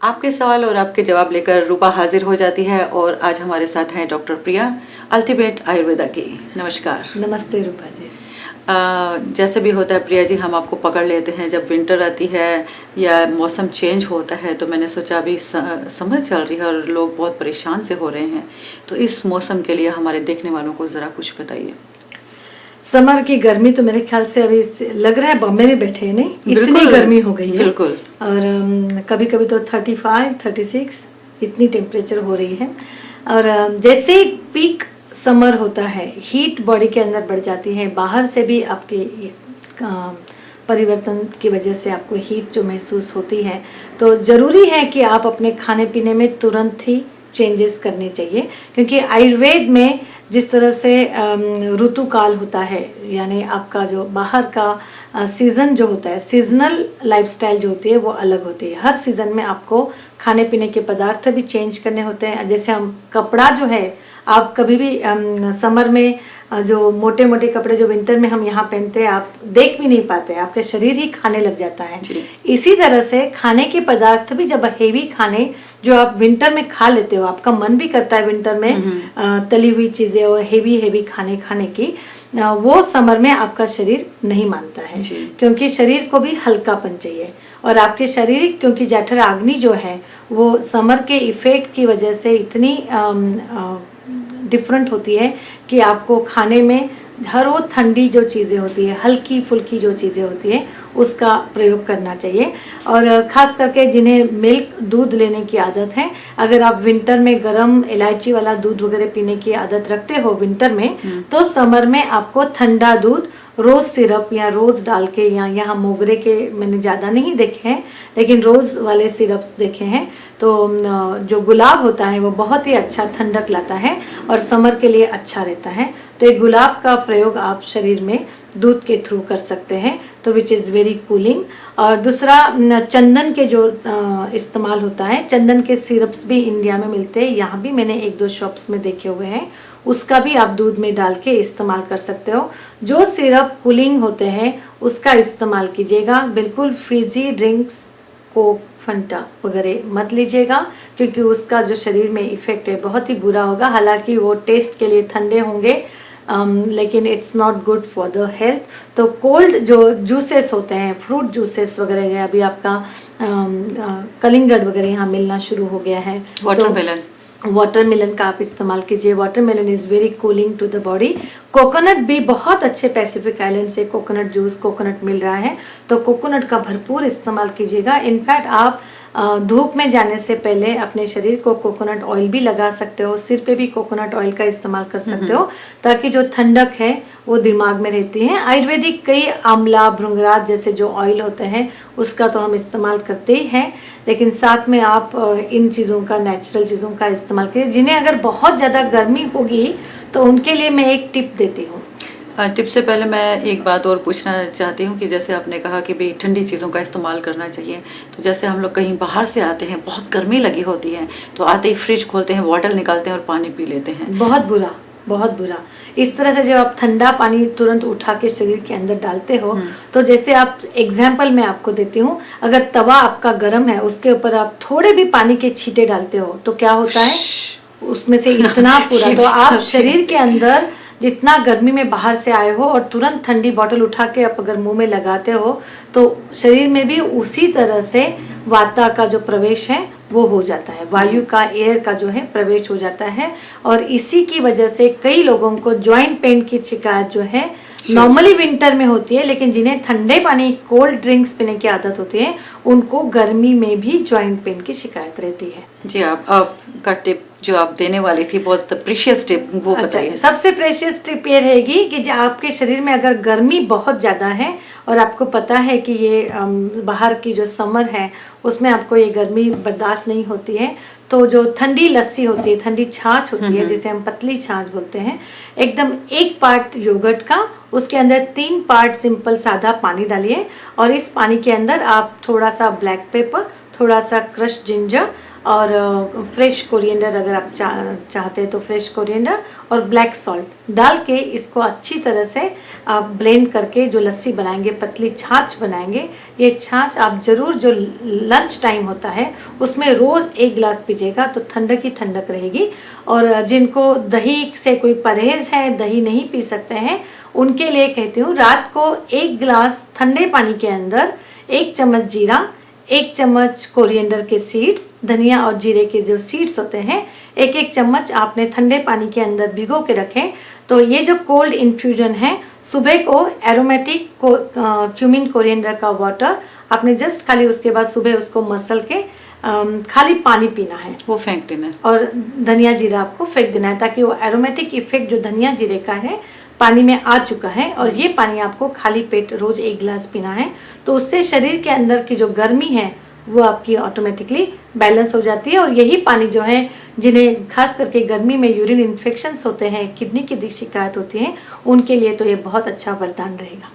आपके सवाल और आपके जवाब लेकर रूपा हाजिर हो जाती है और आज हमारे साथ हैं डॉक्टर प्रिया, अल्टीमेट आयुर्वेदा की। नमस्कार। नमस्ते रूपा जी। जैसे भी होता है प्रिया जी, हम आपको पकड़ लेते हैं जब विंटर आती है या मौसम चेंज होता है, तो मैंने सोचा अभी समर चल रही है और लोग बहुत परेशान से हो रहे हैं, तो इस मौसम के लिए हमारे देखने वालों को ज़रा कुछ बताइए। समर की गर्मी तो मेरे ख्याल से अभी लग रहा है बॉम्बे में बैठे हैं, नहीं इतनी गर्मी हो गई है। बिल्कुल। और कभी कभी तो 35, 36 इतनी टेम्परेचर हो रही है। और जैसे ही पीक समर होता है, हीट बॉडी के अंदर बढ़ जाती है। बाहर से भी आपके परिवर्तन की वजह से आपको हीट जो महसूस होती है, तो ज़रूरी है कि आप अपने खाने पीने में तुरंत ही चेंजेस करने चाहिए। क्योंकि आयुर्वेद में जिस तरह से ऋतु काल होता है, यानी आपका जो बाहर का सीज़न जो होता है, सीजनल लाइफस्टाइल जो होती है वो अलग होती है। हर सीज़न में आपको खाने पीने के पदार्थ भी चेंज करने होते हैं। जैसे हम कपड़ा जो है, आप कभी भी समर में जो मोटे मोटे कपड़े जो विंटर में हम यहाँ पहनते हैं, आप देख भी नहीं पाते, आपके शरीर ही खाने लग जाता है। इसी तरह से खाने के पदार्थ भी जब हेवी खाने जो आप विंटर में खा लेते हो, आपका मन भी करता है विंटर में तली हुई चीजें और हेवी खाने खाने की, वो समर में आपका शरीर नहीं मानता है। क्योंकि शरीर को भी हल्कापन चाहिए। और आपके शरीर, क्योंकि जठराग्नि जो है वो समर के इफेक्ट की वजह से इतनी डिफरेंट होती है कि आपको खाने में हर वो ठंडी जो चीज़ें होती है, हल्की फुल्की जो चीज़ें होती है, उसका प्रयोग करना चाहिए। और ख़ास करके जिन्हें मिल्क दूध लेने की आदत है, अगर आप विंटर में गर्म इलायची वाला दूध वगैरह पीने की आदत रखते हो विंटर में, तो समर में आपको ठंडा दूध रोज़ सिरप या रोज़ डाल के, या यहाँ मोगरे के मैंने ज़्यादा नहीं देखे हैं, लेकिन रोज़ वाले सिरप्स देखे हैं। तो जो गुलाब होता है वो बहुत ही अच्छा ठंडक लाता है और समर के लिए अच्छा रहता है। तो एक गुलाब का प्रयोग आप शरीर में दूध के थ्रू कर सकते हैं, तो विच इज़ वेरी कूलिंग। और दूसरा, चंदन के जो इस्तेमाल होता है, चंदन के सिरप्स भी इंडिया में मिलते हैं, यहाँ भी मैंने 1-2 शॉप्स में देखे हुए हैं, उसका भी आप दूध में डाल के इस्तेमाल कर सकते हो। जो सिरप कूलिंग होते हैं उसका इस्तेमाल कीजिएगा। बिल्कुल फिजी ड्रिंक्स, कोक, फंटा वगैरह मत लीजिएगा, क्योंकि उसका जो शरीर में इफेक्ट है बहुत ही बुरा होगा। हालांकि वो टेस्ट के लिए ठंडे होंगे, लेकिन it's not good for the health. तो कोल्ड जो जूसेस होते हैं, फ्रूट जूसेस वगैरह, अभी आपका कलिंगड वगैरह यहाँ मिलना शुरू हो गया है। वाटरमेलन का आप इस्तेमाल कीजिए। Watermelon is very cooling to the body. Coconut भी बहुत अच्छे, पैसिफिक आइलैंड से कोकोनट जूस, कोकोनट मिल रहा है, तो कोकोनट का भरपूर इस्तेमाल कीजिएगा। इनफैक्ट आप धूप में जाने से पहले अपने शरीर को कोकोनट ऑयल भी लगा सकते हो, सिर पे भी कोकोनट ऑयल का इस्तेमाल कर सकते हो, ताकि जो ठंडक है वो दिमाग में रहती है। आयुर्वेदिक कई आंवला, भृंगराज जैसे जो ऑयल होते हैं उसका तो हम इस्तेमाल करते ही हैं, लेकिन साथ में आप इन चीज़ों का, नेचुरल चीज़ों का इस्तेमाल करिए। जिन्हें अगर बहुत ज़्यादा गर्मी होगी तो उनके लिए मैं एक टिप देती हूँ। टिप से पहले मैं एक बात और पूछना चाहती हूँ कि जैसे आपने कहा कि भाई ठंडी चीज़ों का इस्तेमाल करना चाहिए, तो जैसे हम लोग कहीं बाहर से आते हैं, बहुत गर्मी लगी होती है, तो आते ही फ्रिज खोलते हैं, बॉटल निकालते हैं और पानी पी लेते हैं। बहुत बुरा, बहुत बुरा। इस तरह से जब आप ठंडा पानी तुरंत उठा के शरीर के अंदर डालते हो, तो जैसे आप एग्जाम्पल मैं आपको देती हूँ, अगर तवा आपका गर्म है, उसके ऊपर आप थोड़े भी पानी के छींटे डालते हो, तो क्या होता है उसमें से इतना पूरा, तो आप शरीर के अंदर जितना गर्मी में बाहर से आए हो और तुरंत ठंडी बोतल उठा के आप अगर मुंह में लगाते हो, तो शरीर में भी उसी तरह से वाता का जो प्रवेश है वो हो जाता है, वायु का, एयर का जो है प्रवेश हो जाता है। और इसी की वजह से कई लोगों को जॉइंट पेन की शिकायत जो है नॉर्मली विंटर में होती है, लेकिन जिन्हें ठंडे पानी, कोल्ड ड्रिंक्स पीने की आदत होती है, उनको गर्मी में भी जॉइंट पेन की शिकायत रहती है। जी, आपका टिप जो आप देने वाली थी, बहुत प्रीशियस टिप, वो बताइए। सबसे प्रीशियस टिप ये रहेगी कि जो आपके शरीर में अगर गर्मी बहुत ज़्यादा है और आपको पता है कि ये बाहर की जो समर है उसमें आपको ये गर्मी बर्दाश्त नहीं होती है, तो जो ठंडी लस्सी होती है, ठंडी छाछ होती है, जिसे हम पतली छाछ बोलते हैं, एकदम 1 पार्ट योगर्ट का, उसके अंदर 3 पार्ट सिंपल सादा पानी डालिए और इस पानी के अंदर आप थोड़ा सा ब्लैक पेपर, थोड़ा सा क्रश जिंजर और फ्रेश कोरिएंडर अगर आप चाहते हैं तो फ्रेश कोरिएंडर और ब्लैक सॉल्ट डाल के इसको अच्छी तरह से आप ब्लेंड करके जो लस्सी बनाएंगे, पतली छाछ बनाएंगे। ये छाछ आप ज़रूर जो लंच टाइम होता है उसमें रोज़ 1 गिलास पीजिएगा तो ठंडक ही ठंडक रहेगी। और जिनको दही से कोई परहेज़ है, दही नहीं पी सकते हैं, उनके लिए कहती हूँ रात को 1 गिलास ठंडे पानी के अंदर 1 चम्मच जीरा, 1 चम्मच कोरिएंडर के सीड्स, धनिया और जीरे के जो सीड्स होते हैं 1-1 चम्मच आपने ठंडे पानी के अंदर भिगो के रखें। तो ये जो कोल्ड इन्फ्यूजन है, सुबह को एरोमेटिक क्यूमिन कोरिएंडर का वाटर आपने जस्ट खाली उसके बाद सुबह उसको मसल के खाली पानी पीना है, वो फेंक देना है। और धनिया जीरा आपको फेंक देना है ताकि वो एरोमेटिक इफेक्ट जो धनिया जीरे का है पानी में आ चुका है। और ये पानी आपको खाली पेट रोज 1 गिलास पीना है। तो उससे शरीर के अंदर की जो गर्मी है वो आपकी ऑटोमेटिकली बैलेंस हो जाती है। और यही पानी जो है, जिन्हें खास करके गर्मी में यूरिन इन्फेक्शंस होते हैं, किडनी की शिकायत होती है, उनके लिए तो ये बहुत अच्छा वरदान रहेगा।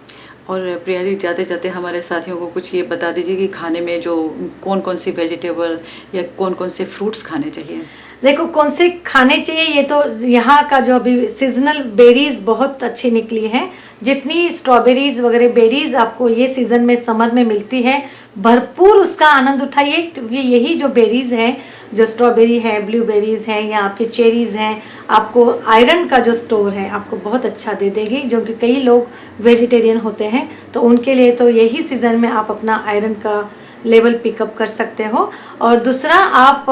और प्रिया जी, जाते जाते हमारे साथियों को कुछ ये बता दीजिए कि खाने में जो कौन कौन सी वेजिटेबल या कौन कौन से फ्रूट्स खाने चाहिए। देखो कौन से खाने चाहिए, ये तो यहाँ का जो अभी सीजनल बेरीज बहुत अच्छी निकली हैं। जितनी स्ट्रॉबेरीज वगैरह बेरीज आपको ये सीजन में समर में मिलती है, भरपूर उसका आनंद उठाइए। क्योंकि यही जो बेरीज है, जो स्ट्रॉबेरी है, ब्लूबेरीज है या आपके चेरीज हैं, आपको आयरन का जो स्टोर है आपको बहुत अच्छा दे देगी। जो कि कई लोग वेजिटेरियन होते हैं तो उनके लिए तो यही सीजन में आप अपना आयरन का लेवल पिकअप कर सकते हो। और दूसरा, आप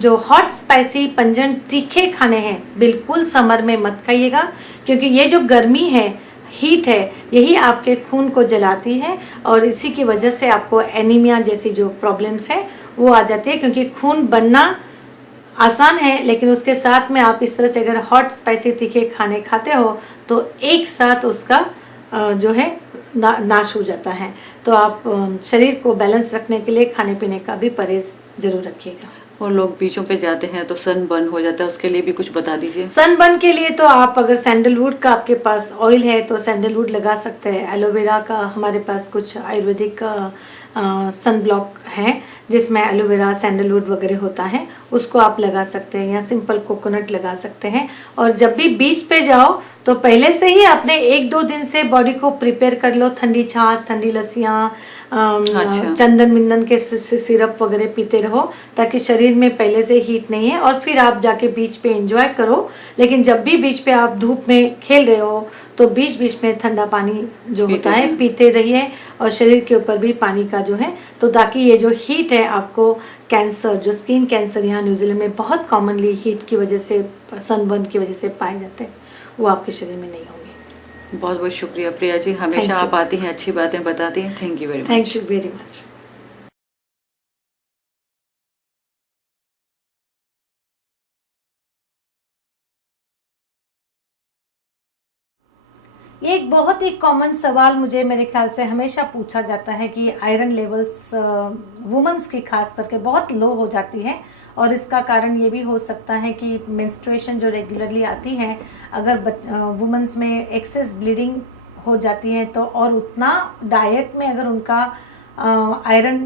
जो हॉट स्पाइसी पंजेंट तीखे खाने हैं बिल्कुल समर में मत खाइएगा। क्योंकि ये जो गर्मी है, हीट है, यही आपके खून को जलाती है और इसी की वजह से आपको एनीमिया जैसी जो प्रॉब्लम्स है वो आ जाती है। क्योंकि खून बनना आसान है, लेकिन उसके साथ में आप इस तरह से अगर हॉट स्पाइसी तीखे खाने खाते हो तो एक साथ उसका जो है नाश हो जाता है। तो आप शरीर को बैलेंस रखने के लिए खाने पीने का भी परहेज जरूर रखिएगा। और लोग बीचों पे जाते हैं तो सन बर्न हो जाता है, उसके लिए भी कुछ बता दीजिए। सन बर्न के लिए तो आप अगर सैंडलवुड का आपके पास ऑयल है तो सैंडलवुड लगा सकते हैं। एलोवेरा का हमारे पास कुछ आयुर्वेदिक सन ब्लॉक है जिसमें एलोवेरा सैंडलवुड वगैरह होता है, उसको आप लगा सकते हैं या सिंपल कोकोनट लगा सकते हैं। और जब भी बीच पे जाओ तो पहले से ही आपने 1-2 दिन से बॉडी को प्रिपेयर कर लो। ठंडी छाछ, ठंडी लस्सियाँ, चंदन मिंदन के सिरप वगैरह पीते रहो ताकि शरीर में पहले से हीट नहीं है। और फिर आप जाके बीच पे एंजॉय करो। लेकिन जब भी बीच पे आप धूप में खेल रहे हो तो बीच बीच में ठंडा पानी जो होता है पीते रहिए और शरीर के ऊपर भी पानी का जो है, तो ताकि ये जो हीट है आपको कैंसर, जो स्किन कैंसर यहाँ न्यूजीलैंड में बहुत कॉमनली हीट की वजह से, सनबर्न की वजह से पाए जाते हैं, वो आपके शरीर में नहीं होंगे। बहुत बहुत शुक्रिया प्रिया जी, हमेशा आप आती हैं, अच्छी बातें बताती हैं। Thank you very much. Thank you very much. ये एक बहुत ही कॉमन सवाल मुझे मेरे ख्याल से हमेशा पूछा जाता है कि आयरन लेवल्स वुमेन्स की खास करके बहुत लो हो जाती है। और इसका कारण ये भी हो सकता है कि मेंस्ट्रुएशन जो रेगुलरली आती है, अगर वुमेन्स में एक्सेस ब्लीडिंग हो जाती है तो, और उतना डाइट में अगर उनका आयरन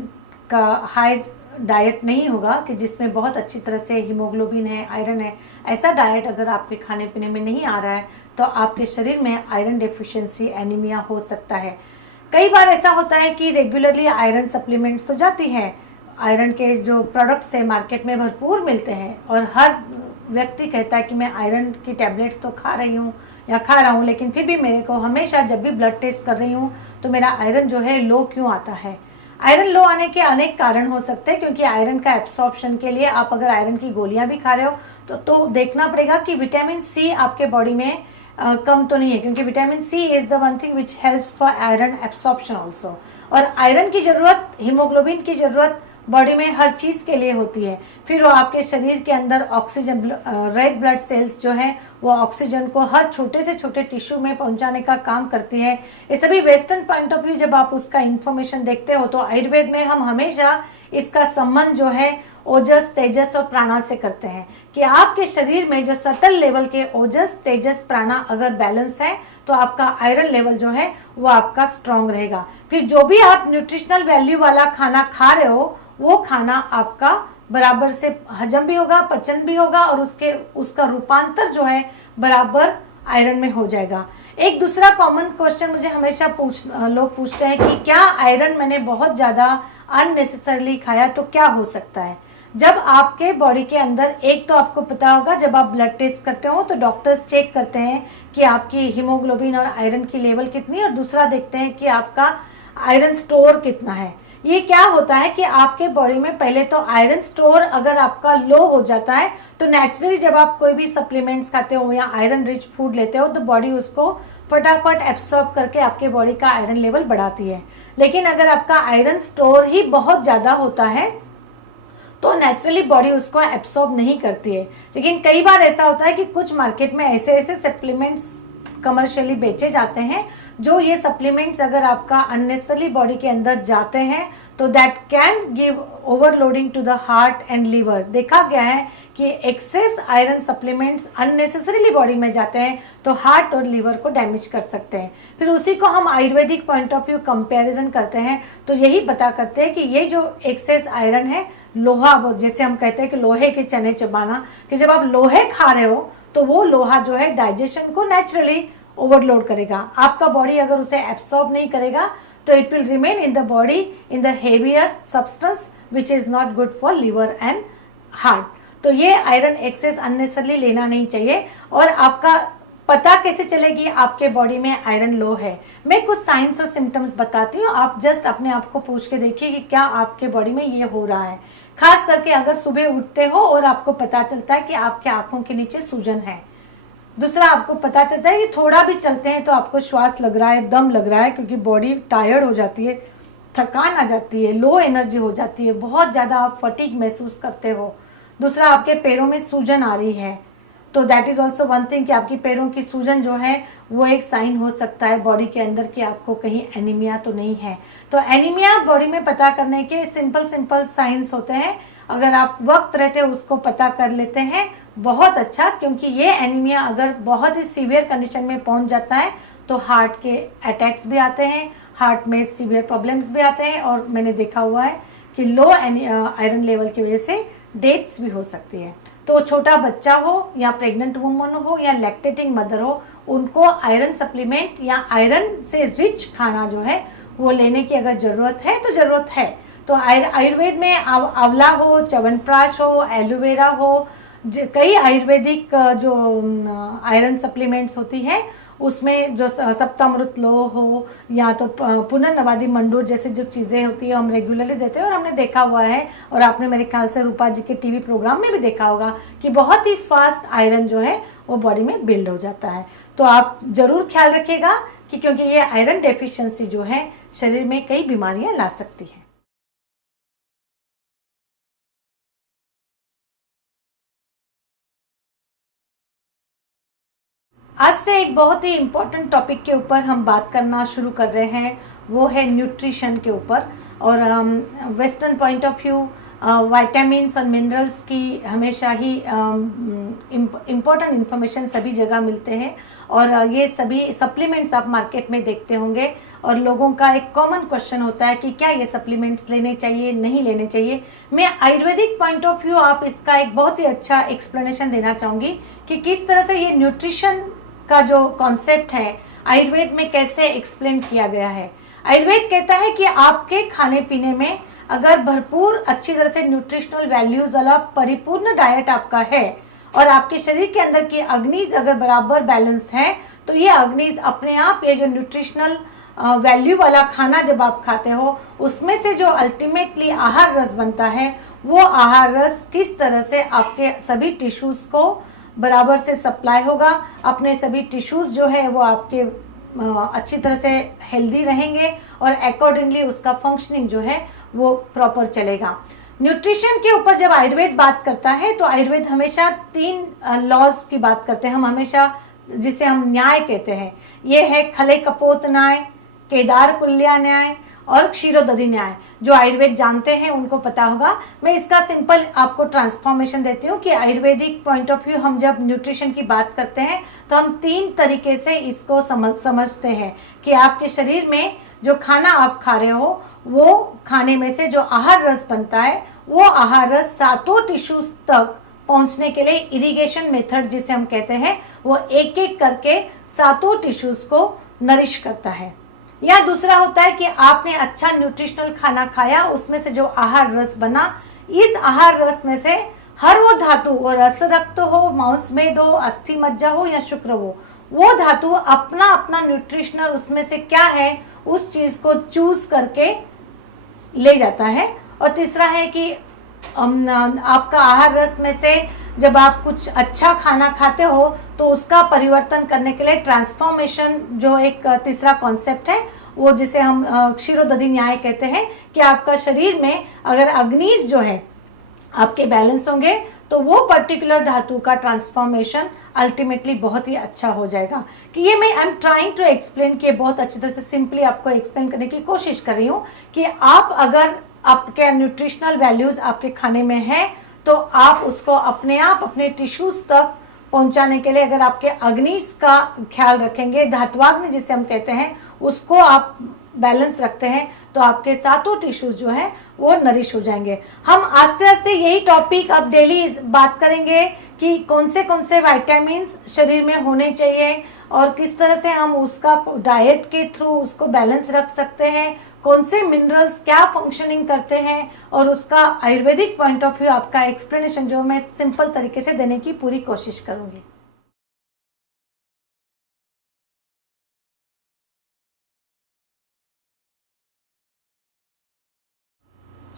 का हाई डाइट नहीं होगा कि जिसमें बहुत अच्छी तरह से हीमोग्लोबिन है, आयरन है, ऐसा डाइट अगर आपके खाने पीने में नहीं आ रहा है तो आपके शरीर में आयरन डेफिशिएंसी, एनीमिया हो सकता है। कई बार ऐसा होता है कि रेगुलरली आयरन सप्लीमेंट्स तो जाती है, आयरन के जो प्रोडक्ट्स है मार्केट में भरपूर मिलते हैं और हर व्यक्ति कहता है कि मैं आयरन की टैबलेट्स तो खा रही हूँ या खा रहा हूँ, लेकिन फिर भी मेरे को हमेशा जब भी ब्लड टेस्ट कर रही हूँ तो मेरा आयरन जो है लो क्यों आता है। आयरन लो आने के अनेक कारण हो सकते हैं, क्योंकि आयरन का एब्सॉर्प्शन के लिए आप अगर आयरन की गोलियां भी खा रहे हो तो देखना पड़ेगा कि विटामिन सी आपके बॉडी में कम तो नहीं है, क्योंकि vitamin C is the one thing which helps for iron absorption also. और आयरन की जरूरत, हीमोग्लोबिन की जरूरत बॉडी में हर चीज के लिए होती है। फिर वो आपके शरीर के अंदर ऑक्सीजन, रेड ब्लड सेल्स जो है वो ऑक्सीजन को हर छोटे से छोटे टिश्यू में पहुंचाने का काम करती है। ये सभी वेस्टर्न पॉइंट ऑफ व्यू जब आप उसका इंफॉर्मेशन देखते हो तो आयुर्वेद में हम हमेशा इसका संबंध जो है ओजस, तेजस और प्राणा से करते हैं कि आपके शरीर में जो सटल लेवल के ओजस, तेजस, प्राणा अगर बैलेंस है तो आपका आयरन लेवल जो है वो आपका स्ट्रांग रहेगा। फिर जो भी आप न्यूट्रिशनल वैल्यू वाला खाना खा रहे हो वो खाना आपका बराबर से हजम भी होगा, पचन भी होगा और उसका रूपांतर जो है बराबर आयरन में हो जाएगा। एक दूसरा कॉमन क्वेश्चन मुझे हमेशा लोग पूछते हैं कि क्या आयरन मैंने बहुत ज्यादा अननेसेसरली खाया तो क्या हो सकता है। जब आपके बॉडी के अंदर, एक तो आपको पता होगा जब आप ब्लड टेस्ट करते हो तो डॉक्टर्स चेक करते हैं कि आपकी हीमोग्लोबिन और आयरन की लेवल कितनी है, और दूसरा देखते हैं कि आपका आयरन स्टोर कितना है। ये क्या होता है कि आपके बॉडी में पहले तो आयरन स्टोर अगर आपका लो हो जाता है तो नेचुरली जब आप कोई भी सप्लीमेंट्स खाते हो या आयरन रिच फूड लेते हो तो बॉडी उसको फटाफट एब्सॉर्ब करके आपके बॉडी का आयरन लेवल बढ़ाती है। लेकिन अगर आपका आयरन स्टोर ही बहुत ज्यादा होता है तो नेचुरली बॉडी उसको एब्सॉर्ब नहीं करती है। लेकिन कई बार ऐसा होता है कि कुछ मार्केट में ऐसे ऐसे सप्लीमेंट्स कमर्शियली बेचे जाते हैं जो ये सप्लीमेंट्स अगर आपका अननेसेसरली बॉडी के अंदर जाते हैं तो that can give overloading to the heart and liver. देखा गया है कि excess iron supplements unnecessarily body में जाते हैं तो हार्ट और लीवर को डैमेज कर सकते हैं। फिर उसी को हम Ayurvedic point of view comparison करते हैं तो यही पता करते हैं कि ये जो एक्सेस आयरन है, लोहा, जैसे हम कहते हैं कि लोहे के चने चबाना, कि जब आप लोहे खा रहे हो तो वो लोहा जो है डाइजेशन को नेचुरली ओवरलोड करेगा। आपका बॉडी अगर उसे एब्सॉर्ब नहीं करेगा तो it will remain in the body in the heavier substance which is not good for liver and heart. तो ये आयरन एक्सेस अननेसेसरली लेना नहीं चाहिए। और आपका पता कैसे चलेगी आपके बॉडी में आयरन लो है? मैं कुछ साइंस और सिम्टम्स बताती हूँ, आप जस्ट अपने आप को पूछ के देखिए कि क्या आपके बॉडी में ये हो रहा है। खास करके अगर सुबह उठते हो और आपको पता चलता है कि आपके आंखों के नीचे सूजन है। दूसरा, आपको पता चलता है कि थोड़ा भी चलते हैं तो आपको श्वास लग रहा है, दम लग रहा है, क्योंकि बॉडी टायर्ड हो जाती है, थकान आ जाती है, लो एनर्जी हो जाती है, बहुत ज्यादा आप फटीग महसूस करते हो। दूसरा, आपके पैरों में सूजन आ रही है तो that is also one thing कि आपकी पैरों की सूजन जो है वो एक साइन हो सकता है बॉडी के अंदर कि आपको कहीं एनीमिया तो नहीं है। तो एनीमिया बॉडी में पता करने के सिंपल साइंस होते हैं। अगर आप वक्त रहते उसको पता कर लेते हैं बहुत अच्छा, क्योंकि ये एनीमिया अगर बहुत ही सीवियर कंडीशन में पहुंच जाता है तो हार्ट के अटैक्स भी आते हैं, हार्ट में सीवियर प्रॉब्लम्स भी आते हैं, और मैंने देखा हुआ है कि लो आयरन लेवल की वजह से डेथ्स भी हो सकती है। तो छोटा बच्चा हो या प्रेग्नेंट वुमन हो या लैक्टेटिंग मदर हो, उनको आयरन सप्लीमेंट या आयरन से रिच खाना जो है वो लेने की अगर जरूरत है तो जरूरत है। तो आयुर्वेद में आंवला हो, च्यवनप्राश हो, एलोवेरा हो, कई आयुर्वेदिक जो आयरन सप्लीमेंट्स होती है उसमें जो सप्तामृत लो हो या तो पुनर्नवादी मंडूर जैसे जो चीजें होती है हम रेगुलरली देते हैं। और हमने देखा हुआ है, और आपने मेरे ख्याल से रूपा जी के टीवी प्रोग्राम में भी देखा होगा कि बहुत ही फास्ट आयरन जो है वो बॉडी में बिल्ड हो जाता है। तो आप जरूर ख्याल रखिएगा कि क्योंकि ये आयरन डेफिशिएंसी जो है शरीर में कई बीमारियां ला सकती है। आज से एक बहुत ही इम्पोर्टेंट टॉपिक के ऊपर हम बात करना शुरू कर रहे हैं, वो है न्यूट्रिशन के ऊपर। और western point of view vitamins और मिनरल्स की हमेशा ही इम्पोर्टेंट इन्फॉर्मेशन सभी जगह मिलते हैं, और ये सभी सप्लीमेंट्स आप मार्केट में देखते होंगे। और लोगों का एक कॉमन क्वेश्चन होता है कि क्या ये सप्लीमेंट्स लेने चाहिए, नहीं लेने चाहिए। मैं आयुर्वेदिक पॉइंट ऑफ व्यू आप इसका एक बहुत ही अच्छा एक्सप्लेनेशन देना चाहूंगी कि किस तरह से ये न्यूट्रिशन का जो कॉन्सेप्ट है आयुर्वेद में कैसे एक्सप्लेन किया गया है। आयुर्वेद कहता है कि आपके खाने पीने में अगर भरपूर अच्छी तरह से न्यूट्रिशनल वैल्यूज वाला परिपूर्ण डाइट आपका है और आपके शरीर के अंदर की अग्निज अगर बराबर बैलेंस है तो ये अग्निज अपने आप ये जो न्यूट्रिशनल वैल्यू वाला खाना जब आप खाते हो उसमें से जो अल्टीमेटली आहार रस बनता है वो आहार रस किस तरह से आपके सभी टिश्यूज को बराबर से सप्लाई होगा, अपने सभी टिश्यूज जो है वो आपके अच्छी तरह से हेल्दी रहेंगे और अकॉर्डिंगली उसका फंक्शनिंग जो है वो प्रॉपर चलेगा। न्यूट्रिशन के ऊपर जब आयुर्वेद बात करता है तो आयुर्वेद हमेशा 3 लॉज की बात करते हैं। हम हमेशा जिसे हम न्याय कहते हैं, ये है खले कपोत न्याय, केदार कुल्या न्याय और क्षीरोदधि न्याय। जो आयुर्वेद जानते हैं उनको पता होगा। मैं इसका सिंपल आपको ट्रांसफॉर्मेशन देती हूँ कि आयुर्वेदिक पॉइंट ऑफ व्यू हम जब न्यूट्रिशन की बात करते हैं तो हम 3 तरीके से इसको समझते हैं कि आपके शरीर में जो खाना आप खा रहे हो वो खाने में से जो आहार रस बनता है वो आहार रस सातों टिश्यूज तक पहुंचने के लिए इरिगेशन मेथड जिसे हम कहते हैं वो एक एक करके सातों टिश्यूज को नरिश करता है। या दूसरा होता है कि आपने अच्छा न्यूट्रिशनल खाना खाया, उसमें से जो आहार रस बना, इस आहार रस में से हर वो धातु, वो रस रक्त हो, मांसमेद हो, अस्थि मज्जा हो या शुक्र हो, वो धातु अपना अपना न्यूट्रिशनल उसमें से क्या है उस चीज को चूज करके ले जाता है। और तीसरा है कि आपका आहार रस में से जब आप कुछ अच्छा खाना खाते हो तो उसका परिवर्तन करने के लिए ट्रांसफॉर्मेशन जो एक तीसरा कॉन्सेप्ट है वो जिसे हम क्षीरोदधि न्याय कहते हैं कि आपका शरीर में अगर अग्निज जो है आपके बैलेंस होंगे तो वो पर्टिकुलर धातु का ट्रांसफॉर्मेशन अल्टीमेटली बहुत ही अच्छा हो जाएगा। कि ये मैं I am trying to explain कि बहुत अच्छी तरह से सिंपली आपको एक्सप्लेन करने की कोशिश कर रही हूँ कि आप अगर आपके न्यूट्रिशनल वैल्यूज आपके खाने में है तो आप उसको अपने आप अपने टिश्यूज तक पहुंचाने के लिए अगर आपके अग्निज का ख्याल रखेंगे, धात्वाग्नि जिसे हम कहते हैं, उसको आप बैलेंस रखते हैं तो आपके सातों टिश्यूज जो है वो नरिश हो जाएंगे। हम आस्ते आस्ते यही टॉपिक अब डेली बात करेंगे कि कौन से विटामिन शरीर में होने चाहिए और किस तरह से हम उसका डाइट के थ्रू उसको बैलेंस रख सकते हैं, कौन से मिनरल्स क्या फंक्शनिंग करते हैं, और उसका आयुर्वेदिक पॉइंट ऑफ व्यू आपका एक्सप्लेनेशन जो मैं सिंपल तरीके से देने की पूरी कोशिश करूंगी।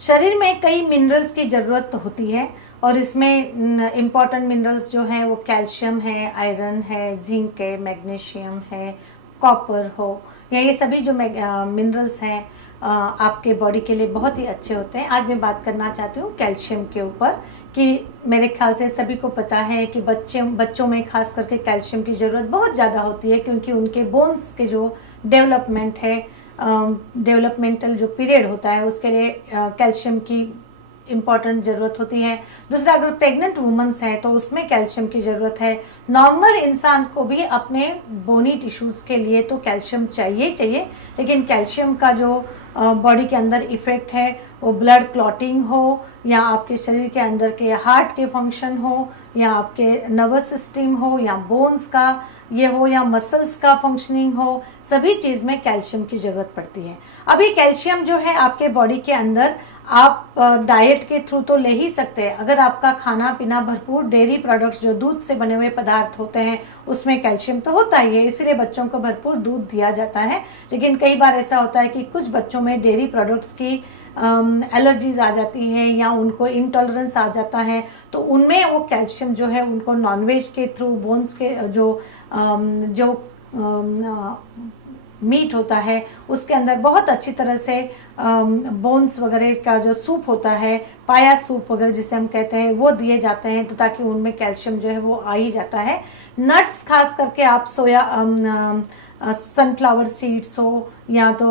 शरीर में कई मिनरल्स की जरूरत तो होती है और इसमें इम्पॉर्टेंट मिनरल्स जो हैं वो कैल्शियम है, आयरन है, जिंक है, मैग्नीशियम है, कॉपर हो, या ये सभी जो मिनरल्स हैं आपके बॉडी के लिए बहुत ही अच्छे होते हैं। आज मैं बात करना चाहती हूँ कैल्शियम के ऊपर कि मेरे ख्याल से सभी को पता है कि बच्चों में खास करके कैल्शियम की ज़रूरत बहुत ज़्यादा होती है क्योंकि उनके बोन्स के जो डेवलपमेंट है, डेवलपमेंटल जो पीरियड होता है उसके लिए कैल्शियम की इम्पॉर्टेंट ज़रूरत होती है। दूसरा, अगर प्रेग्नेंट वुमेन्स हैं तो उसमें कैल्शियम की ज़रूरत है। नॉर्मल इंसान को भी अपने बोनी टिश्यूज़ के लिए तो कैल्शियम चाहिए, लेकिन कैल्शियम का जो बॉडी के अंदर इफेक्ट है वो ब्लड क्लॉटिंग हो या आपके शरीर के अंदर के हार्ट के फंक्शन हो या आपके नर्वस सिस्टम हो या बोन्स का ये हो या मसल्स का फंक्शनिंग हो, सभी चीज़ में कैल्शियम की ज़रूरत पड़ती है। अभी कैल्शियम जो है आपके बॉडी के अंदर आप डाइट के थ्रू तो ले ही सकते हैं। अगर आपका खाना पीना भरपूर डेयरी प्रोडक्ट्स जो दूध से बने हुए पदार्थ होते हैं उसमें कैल्शियम तो होता ही है, इसीलिए बच्चों को भरपूर दूध दिया जाता है। लेकिन कई बार ऐसा होता है कि कुछ बच्चों में डेयरी प्रोडक्ट्स की एलर्जीज आ जाती हैं या उनको इंटॉलरेंस आ जाता है, तो उनमें वो कैल्शियम जो है उनको नॉनवेज के थ्रू बोन्स के जो मीट होता है उसके अंदर बहुत अच्छी तरह से बोन्स वगैरह का जो सूप होता है, पाया सूप वगैरह जिसे हम कहते हैं, वो दिए जाते हैं तो ताकि उनमें कैल्शियम जो है वो आ ही जाता है। नट्स खास करके आप सनफ्लावर सीड्स हो या तो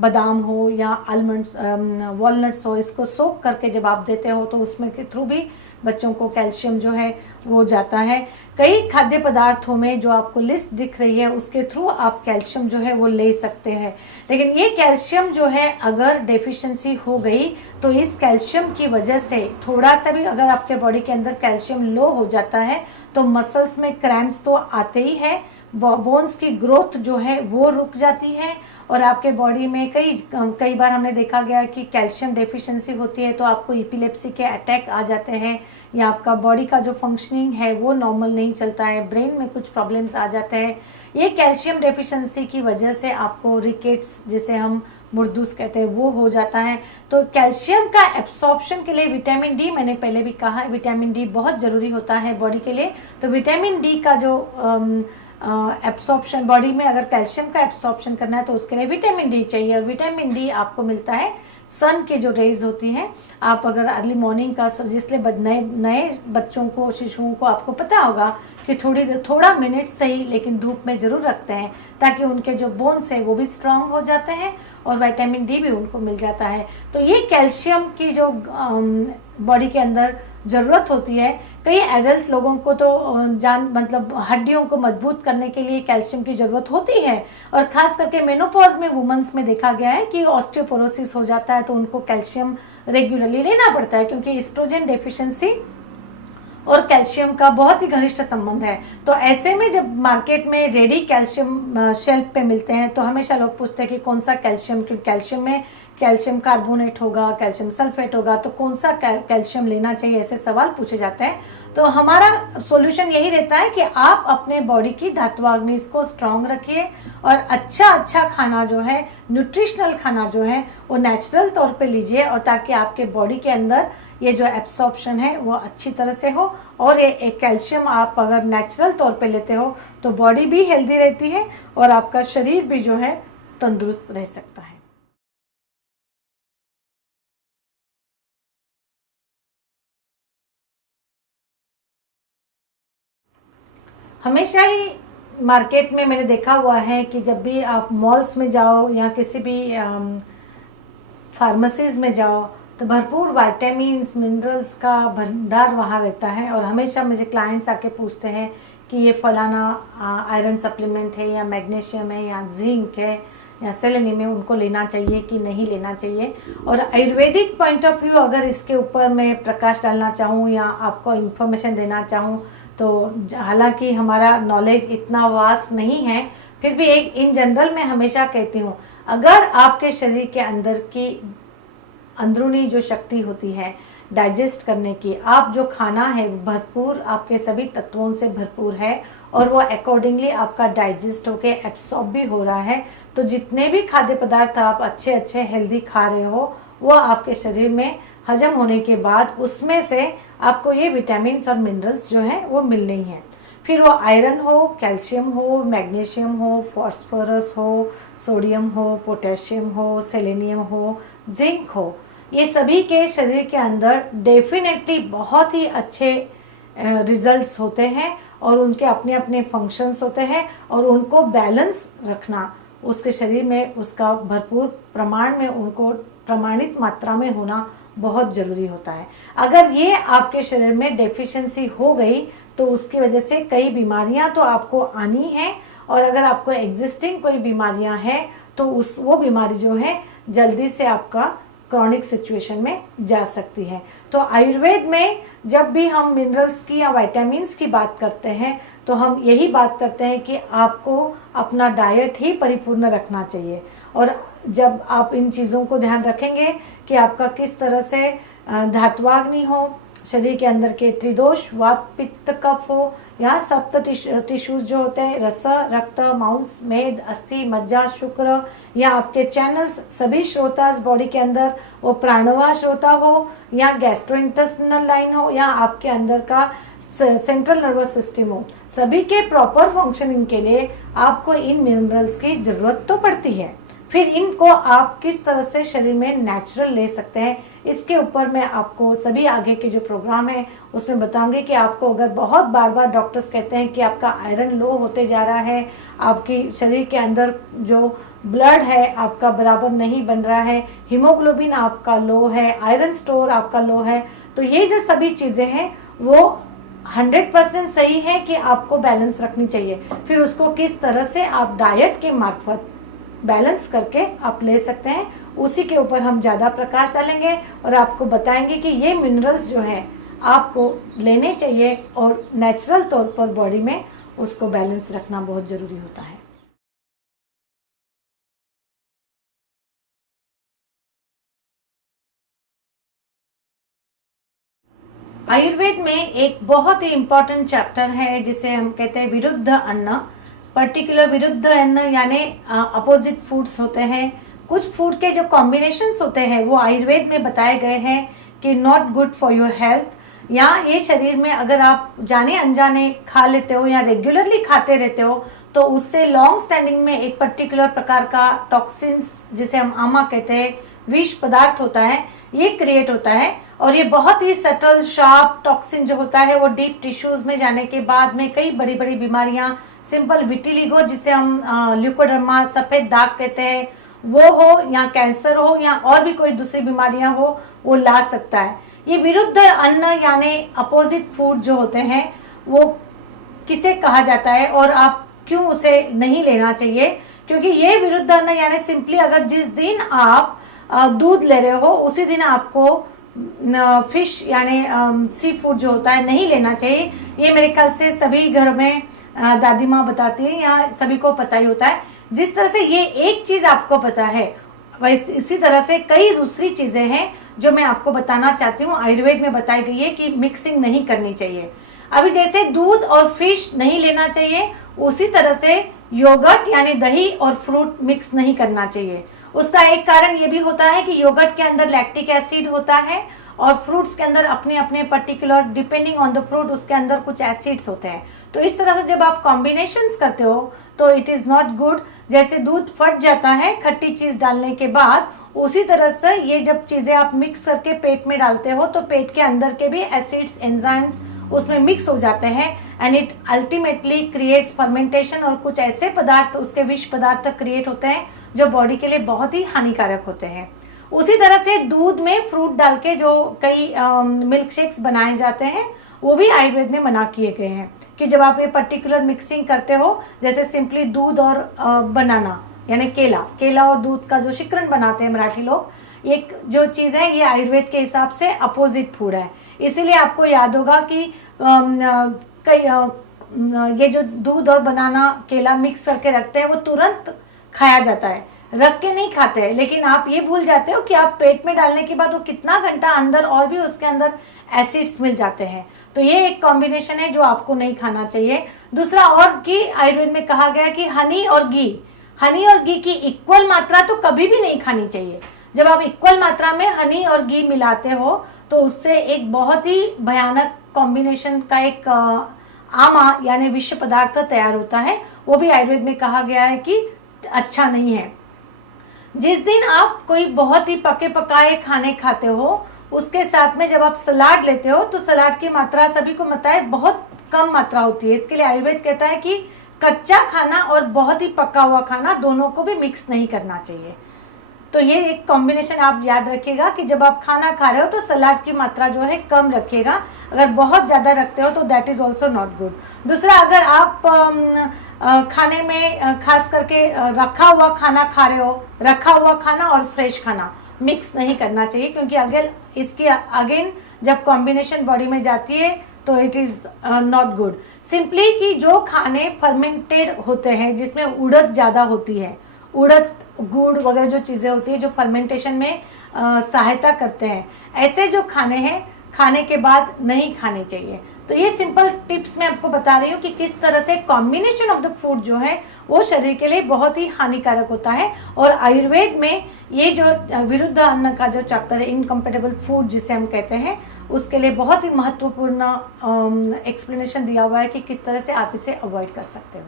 बादाम हो या आलमंड्स वॉलनट्स हो, इसको सोक करके जब आप देते हो तो उसमें के थ्रू भी बच्चों को कैल्शियम जो है वो जाता है। कई खाद्य पदार्थों में जो आपको लिस्ट दिख रही है उसके थ्रू आप कैल्शियम जो है वो ले सकते हैं। लेकिन ये कैल्शियम जो है अगर डेफिशिएंसी हो गई तो इस कैल्शियम की वजह से थोड़ा सा भी अगर आपके बॉडी के अंदर कैल्शियम लो हो जाता है तो मसल्स में क्रैम्प्स तो आते ही है, बोन्स की ग्रोथ जो है वो रुक जाती है और आपके बॉडी में कई बार हमने देखा गया कि कैल्शियम डेफिशिएंसी होती है तो आपको इपिलेप्सी के अटैक आ जाते हैं या आपका बॉडी का जो फंक्शनिंग है वो नॉर्मल नहीं चलता है, ब्रेन में कुछ प्रॉब्लम्स आ जाते हैं। ये कैल्शियम डेफिशिएंसी की वजह से आपको रिकेट्स जिसे हम मुर्दूस कहते हैं वो हो जाता है। तो कैल्शियम का एब्सॉर्प्शन के लिए विटामिन डी, मैंने पहले भी कहा है विटामिन डी बहुत जरूरी होता है बॉडी के लिए। तो विटामिन डी का जो एब्सॉर्प्शन बॉडी में अगर कैल्शियम का एब्सॉर्प्शन करना है तो उसके लिए विटामिन डी चाहिए और विटामिन डी आपको मिलता है सन के जो रेज होती हैं। आप अगर अर्ली मॉर्निंग का जिसलिए नए बच्चों को, शिशुओं को आपको पता होगा कि थोड़ा मिनट सही लेकिन धूप में जरूर रखते हैं ताकि उनके जो बोन्स है वो भी स्ट्रांग हो जाते हैं और विटामिन डी भी उनको मिल जाता है। तो ये कैल्शियम की जो बॉडी के अंदर ज़रूरत होती है। कई एडल्ट लोगों को तो मतलब हड्डियों को मजबूत करने के लिए कैल्शियम की ज़रूरत होती है, और ख़ास करके मेनोपॉज में वुमेन्स में देखा गया है कि ऑस्टियोपोरोसिस हो जाता है तो उनको कैल्शियम रेगुलरली लेना पड़ता है, क्योंकि एस्ट्रोजन डेफिशिएंसी और कैल्शियम का बहुत ही घनिष्ठ संबंध है। तो ऐसे में जब मार्केट में रेडी कैल्शियम शेल्फ पे मिलते हैं तो हमेशा लोग पूछते हैं कि कौन सा कैल्शियम, क्योंकि कैल्शियम में कैल्शियम कार्बोनेट होगा, कैल्शियम सल्फेट होगा, तो कौन सा कैल्शियम लेना चाहिए, ऐसे सवाल पूछे जाते हैं। तो हमारा सॉल्यूशन यही रहता है कि आप अपने बॉडी की धात्वाग्नि को स्ट्रांग रखिए और अच्छा खाना जो है, न्यूट्रिशनल खाना जो है वो नेचुरल तौर पे लीजिए, और ताकि आपके बॉडी के अंदर ये जो एब्सॉर्प्शन है वो अच्छी तरह से हो। और ये कैल्शियम आप अगर नेचुरल तौर पे लेते हो तो बॉडी भी हेल्दी रहती है और आपका शरीर भी जो है तंदुरुस्त रह सकता है। हमेशा ही मार्केट में मैंने देखा हुआ है कि जब भी आप मॉल्स में जाओ या किसी भी फार्मेसीज में जाओ तो भरपूर विटामिन्स मिनरल्स का भंडार वहाँ रहता है, और हमेशा मुझे क्लाइंट्स आके पूछते हैं कि ये फलाना आयरन सप्लीमेंट है या मैग्नीशियम है या जिंक है या सेलेनियम है, उनको लेना चाहिए कि नहीं लेना चाहिए। और आयुर्वेदिक पॉइंट ऑफ व्यू अगर इसके ऊपर मैं प्रकाश डालना चाहूँ या आपको इन्फॉर्मेशन देना चाहूँ तो हालांकि हमारा नॉलेज इतना वास्ट नहीं है, फिर भी एक इन जनरल मैं हमेशा कहती हूँ, अगर आपके शरीर के अंदर की अंदरूनी जो शक्ति होती है डाइजेस्ट करने की, आप जो खाना है भरपूर आपके सभी तत्वों से भरपूर है और वो अकॉर्डिंगली आपका डाइजेस्ट होके एब्सॉर्ब भी हो रहा है, तो जितने भी खाद्य पदार्थ आप अच्छे हेल्दी खा रहे हो वो आपके शरीर में हजम होने के बाद उसमें से आपको ये विटामिन और मिनरल्स जो हैं वो मिलने ही हैं। फिर वो आयरन हो, कैल्शियम हो, मैग्नीशियम हो, फॉस्फोरस हो, सोडियम हो, पोटेशियम हो, सेलेनियम हो, जिंक हो, ये सभी के शरीर के अंदर डेफिनेटली बहुत ही अच्छे रिजल्ट्स होते हैं और उनके अपने अपने फंक्शंस होते हैं, और उनको बैलेंस रखना उसके शरीर में उसका भरपूर प्रमाण में उनको प्रमाणित मात्रा में होना बहुत ज़रूरी होता है। अगर ये आपके शरीर में डेफिशिएंसी हो गई तो उसकी वजह से कई बीमारियां तो आपको आनी है, और अगर आपको एग्जिस्टिंग कोई बीमारियां हैं तो वो बीमारी जो है जल्दी से आपका क्रॉनिक सिचुएशन में जा सकती है। तो आयुर्वेद में जब भी हम मिनरल्स की या विटामिन्स की बात करते हैं तो हम यही बात करते हैं कि आपको अपना डाइट ही परिपूर्ण रखना चाहिए, और जब आप इन चीज़ों को ध्यान रखेंगे कि आपका किस तरह से धात्वाग्नि हो, शरीर के अंदर के त्रिदोष वात पित्त कफ हो, या सप्त टिश्यूज जो होते हैं रस, रक्त, मांस, मेद, अस्थि, मज्जा, शुक्र, या आपके चैनल्स सभी श्रोतास बॉडी के अंदर वो प्राणवाय श्रोता हो या गैस्ट्रोइंटेस्टिनल लाइन हो या आपके अंदर का सेंट्रल नर्वस सिस्टम हो, सभी के प्रॉपर फंक्शनिंग के लिए आपको इन मिनरल्स की जरूरत तो पड़ती है। फिर इनको आप किस तरह से शरीर में नेचुरल ले सकते हैं, इसके ऊपर मैं आपको सभी आगे के जो प्रोग्राम है उसमें बताऊंगी कि आपको अगर बहुत बार डॉक्टर्स कहते हैं कि आपका आयरन लो होते जा रहा है, आपकी शरीर के अंदर जो ब्लड है आपका बराबर नहीं बन रहा है, हीमोग्लोबिन आपका लो है, आयरन स्टोर आपका लो है, तो ये जो सभी चीज़ें हैं वो 100% सही है कि आपको बैलेंस रखनी चाहिए। फिर उसको किस तरह से आप डाइट के मार्फत बैलेंस करके आप ले सकते हैं, उसी के ऊपर हम ज़्यादा प्रकाश डालेंगे और आपको बताएंगे कि ये मिनरल्स जो हैं आपको लेने चाहिए और नेचुरल तौर पर बॉडी में उसको बैलेंस रखना बहुत ज़रूरी होता है। आयुर्वेद में एक बहुत ही इम्पोर्टेंट चैप्टर है जिसे हम कहते हैं विरुद्ध अन्न। पर्टिकुलर विरुद्ध अन्न यानी अपोजिट फूड्स होते हैं। कुछ फूड के जो कॉम्बिनेशंस होते हैं वो आयुर्वेद में बताए गए हैं कि not good for your health, या ये शरीर में अगर आप जाने अनजाने खा लेते हो या रेगुलरली खाते रहते हो तो उससे लॉन्ग स्टैंडिंग में एक पर्टिकुलर प्रकार का टॉक्सिन्स जिसे हम आमा कहते हैं, विष पदार्थ होता है, ये क्रिएट होता है। और ये बहुत ही सटल शार्प टॉक्सिन जो होता है वो डीप टिश्यूज में जाने के बाद में कई बड़ी बड़ी बीमारियां, सिंपल विटिलिगो जिसे हम ल्यूकोडर्मा सफेद दाग कहते हैं वो हो, या कैंसर हो, या और भी कोई दूसरी बीमारियां हो, वो ला सकता है। ये विरुद्ध अन्न यानी अपोजिट फूड जो होते हैं वो किसे कहा जाता है और आप क्यों उसे नहीं लेना चाहिए? क्योंकि ये विरुद्ध अन्न यानी सिंपली अगर जिस दिन आप दूध ले रहे हो उसी दिन आपको फिश यानी सी फूड जो होता है नहीं लेना चाहिए। ये मेरे ख्याल से सभी घर में दादी माँ बताती है या सभी को पता ही होता है। जिस तरह से ये एक चीज आपको पता है वैसे इसी तरह से कई दूसरी चीजें हैं जो मैं आपको बताना चाहती हूँ। आयुर्वेद में बताई गई है कि मिक्सिंग नहीं करनी चाहिए। अभी जैसे दूध और फिश नहीं लेना चाहिए उसी तरह से योगर्ट यानी दही और फ्रूट मिक्स नहीं करना चाहिए। उसका एक कारण ये भी होता है कि योगर्ट के अंदर लैक्टिक एसिड होता है और फ्रूट्स के अंदर अपने अपने particular depending on the fruit उसके अंदर कुछ एसिड्स होते हैं। तो इस तरह से जब आप कॉम्बिनेशंस करते हो तो इट इज नॉट गुड। जैसे दूध फट जाता है खट्टी चीज डालने के बाद, उसी तरह से ये जब चीजें आप मिक्स करके पेट में डालते हो तो पेट के अंदर के भी एसिड्स एंजाइम्स उसमें मिक्स हो जाते हैं and it ultimately creates fermentation और कुछ ऐसे पदार्थ उसके विष पदार्थ क्रिएट होते हैं जो बॉडी के लिए बहुत ही हानिकारक होते हैं। उसी तरह से दूध में फ्रूट डाल के जो कई मिल्क शेक्स बनाए जाते हैं वो भी आयुर्वेद में मना किए गए हैं कि जब आप ये पर्टिकुलर मिक्सिंग करते हो जैसे सिंपली दूध और बनाना यानी केला और दूध का जो शिकरण बनाते हैं मराठी लोग, एक जो चीज है ये आयुर्वेद के हिसाब से अपोजिट फूड है। इसीलिए आपको याद होगा कि ये जो दूध और बनाना केला मिक्स करके रखते हैं वो तुरंत खाया जाता है, रख के नहीं खाते हैं। लेकिन आप ये भूल जाते हो कि आप पेट में डालने के बाद वो कितना घंटा अंदर और भी उसके अंदर एसिड्स मिल जाते हैं। तो ये एक कॉम्बिनेशन है जो आपको नहीं खाना चाहिए। दूसरा और कि आयुर्वेद में कहा गया कि हनी और घी की इक्वल मात्रा तो कभी भी नहीं खानी चाहिए। जब आप इक्वल मात्रा में हनी और घी मिलाते हो तो उससे एक बहुत ही भयानक कॉम्बिनेशन का एक आमा यानी विष पदार्थ तैयार होता है। वो भी आयुर्वेद में कहा गया है कि अच्छा नहीं है। जिस दिन आप कोई बहुत ही पके पकाए खाने खाते हो उसके साथ में जब आप सलाद लेते हो तो सलाद की मात्रा सभी को पता है बहुत कम मात्रा होती है। इसके लिए आयुर्वेद कहता है कि कच्चा खाना और बहुत ही पका हुआ खाना दोनों को भी मिक्स नहीं करना चाहिए। तो ये एक कॉम्बिनेशन आप याद रखिएगा कि जब आप खाना खा रहे हो तो सलाद की मात्रा जो है कम रखिएगा। अगर बहुत ज्यादा रखते हो तो that is also not good. दूसरा, अगर आप खाने में खास करके रखा हुआ खाना खा रहे हो, रखा हुआ खाना और फ्रेश खाना मिक्स नहीं करना चाहिए क्योंकि अगेन इसकी अगेन जब कॉम्बिनेशन बॉडी में जाती है तो it is not good. Simply कि जो खाने फर्मेंटेड होते हैं जिसमें उड़द ज्यादा होती है, उड़द गुड़ वगैरह जो चीजें होती है जो फर्मेंटेशन में सहायता करते हैं, ऐसे जो खाने हैं खाने के बाद नहीं खाने चाहिए। तो ये सिंपल टिप्स मैं आपको बता रही हूँ कि किस तरह से कॉम्बिनेशन ऑफ द फूड जो है वो शरीर के लिए बहुत ही हानिकारक होता है। और आयुर्वेद में ये जो विरुद्ध अन्न का जो चैप्टर है, इनकम्पेटेबल फूड जिसे हम कहते हैं, उसके लिए बहुत ही महत्वपूर्ण एक्सप्लेनेशन दिया हुआ है कि किस तरह से आप इसे अवॉइड कर सकते हो।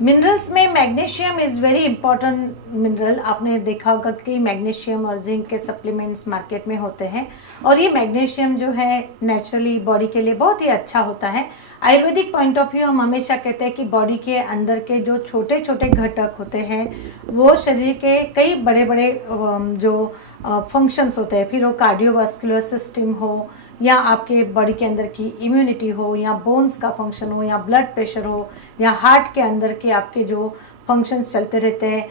मिनरल्स में magnesium is very important mineral. आपने देखा होगा कि मैग्नीशियम और जिंक के सप्लीमेंट्स मार्केट में होते हैं और ये मैग्नीशियम जो है नेचुरली बॉडी के लिए बहुत ही अच्छा होता है। आयुर्वेदिक पॉइंट ऑफ व्यू हम हमेशा कहते हैं कि बॉडी के अंदर के जो छोटे छोटे घटक होते हैं वो शरीर के कई बड़े बड़े जो फंक्शंस होते हैं, फिर वो कार्डियोवास्कुलर सिस्टम हो या आपके बॉडी के अंदर की इम्यूनिटी हो या बोन्स का फंक्शन हो या ब्लड प्रेशर हो या हार्ट के अंदर के आपके जो फंक्शंस चलते रहते हैं।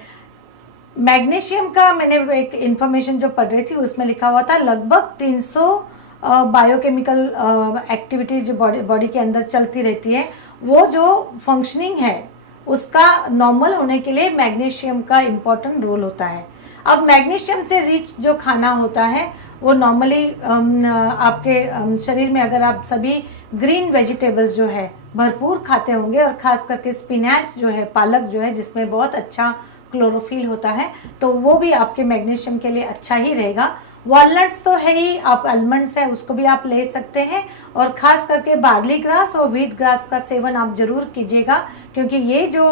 मैग्नीशियम का मैंने एक इंफॉर्मेशन जो पढ़ रही थी उसमें लिखा हुआ था लगभग 300 बायोकेमिकल एक्टिविटीज जो बॉडी के अंदर चलती रहती है, वो जो फंक्शनिंग है उसका नॉर्मल होने के लिए मैग्नीशियम का इम्पोर्टेंट रोल होता है। अब मैग्नीशियम से रिच जो खाना होता है वो नॉर्मली आपके शरीर में अगर आप सभी ग्रीन वेजिटेबल्स जो है भरपूर खाते होंगे और खास करके स्पिनच जो है, पालक जो है जिसमें बहुत अच्छा क्लोरोफिल होता है, तो वो भी आपके मैग्नीशियम के लिए अच्छा ही रहेगा। वॉलनट्स तो है ही, आप आलमंड्स है उसको भी आप ले सकते हैं और खास करके बार्ली ग्रास और व्हीट ग्रास का सेवन आप जरूर कीजिएगा क्योंकि ये जो